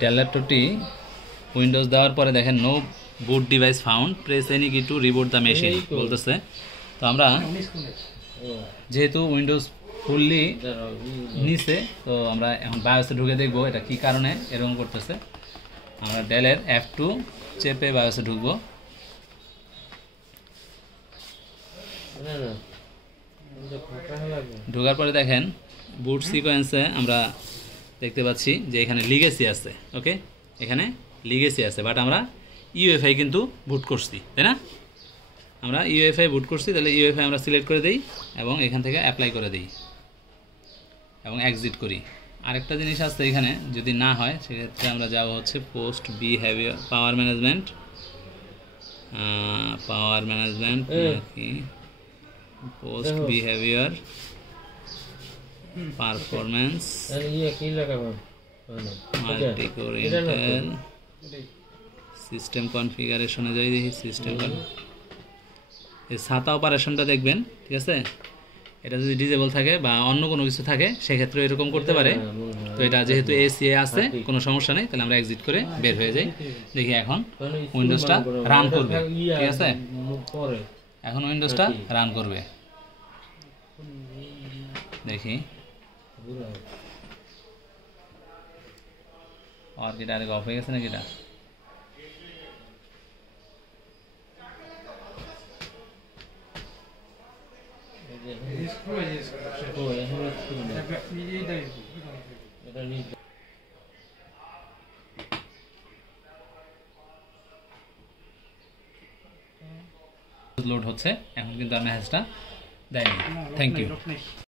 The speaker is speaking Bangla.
ডেল ল্যাপটপটি উইন্ডোজ দেওয়ার পরে দেখেন নো বুট ডিভাইস ফাউন্ড, প্রেস এনি কি টু রিবুট দ্য মেশিন বলতেছে। তো আমরা যেহেতু উইন্ডোজ ফুললি নিচে, তো আমরা এখন বায়োসে ঢুকে দেখবো এটা কি কারণে এরকম করতেছে। আমরা ডেলের F2 চেপে বায়োসে ঢুকবো। ঢোকার পরে দেখেন বুট সিকোয়েন্সে আমরা দেখতে পাচ্ছি যে এখানে লিগেসি আছে। ওকে, এখানে লিগেসি আছে, বাট আমরা ইউএফআই কিন্তু বুট করছি, তাই না? আমরা ইউএফআই বুট করছি, তাহলে ইউএফআই আমরা সিলেক্ট করে দিই এবং এখান থেকে অ্যাপ্লাই করে দিই এবং এক্সিট করি। আরেকটা জিনিস আছে এখানে, যদি না হয় সেক্ষেত্রে আমরা যাবো হচ্ছে পোস্ট বিহেভিয়ার পাওয়ার ম্যানেজমেন্ট কি post behaviour performance multicore Intel system কনফিগারেশনে যাই, দেখি সিস্টেম এই সাতা অপারেশনটা দেখবেন, ঠিক আছে? এটা যদি ডিজেবল থাকে বা অন্য কোনো কিছু থাকে সেক্ষেত্রে এরকম করতে পারে। তো এটা যেহেতু এসিএ আছে কোনো সমস্যা নেই, তাহলে আমরা এক্সিট করে বের হয়ে যাই। দেখি এখন উইন্ডোজটা রান করবে, ঠিক আছে? এখন উইন্ডোজটা রান করবে, দেখি আর কি ডাইরেক্ট অফ হয়ে গেছে নাকি এটা? লোড হচ্ছে এখন, কিন্তু আর মেসেজটা দেয়নি। Thank you.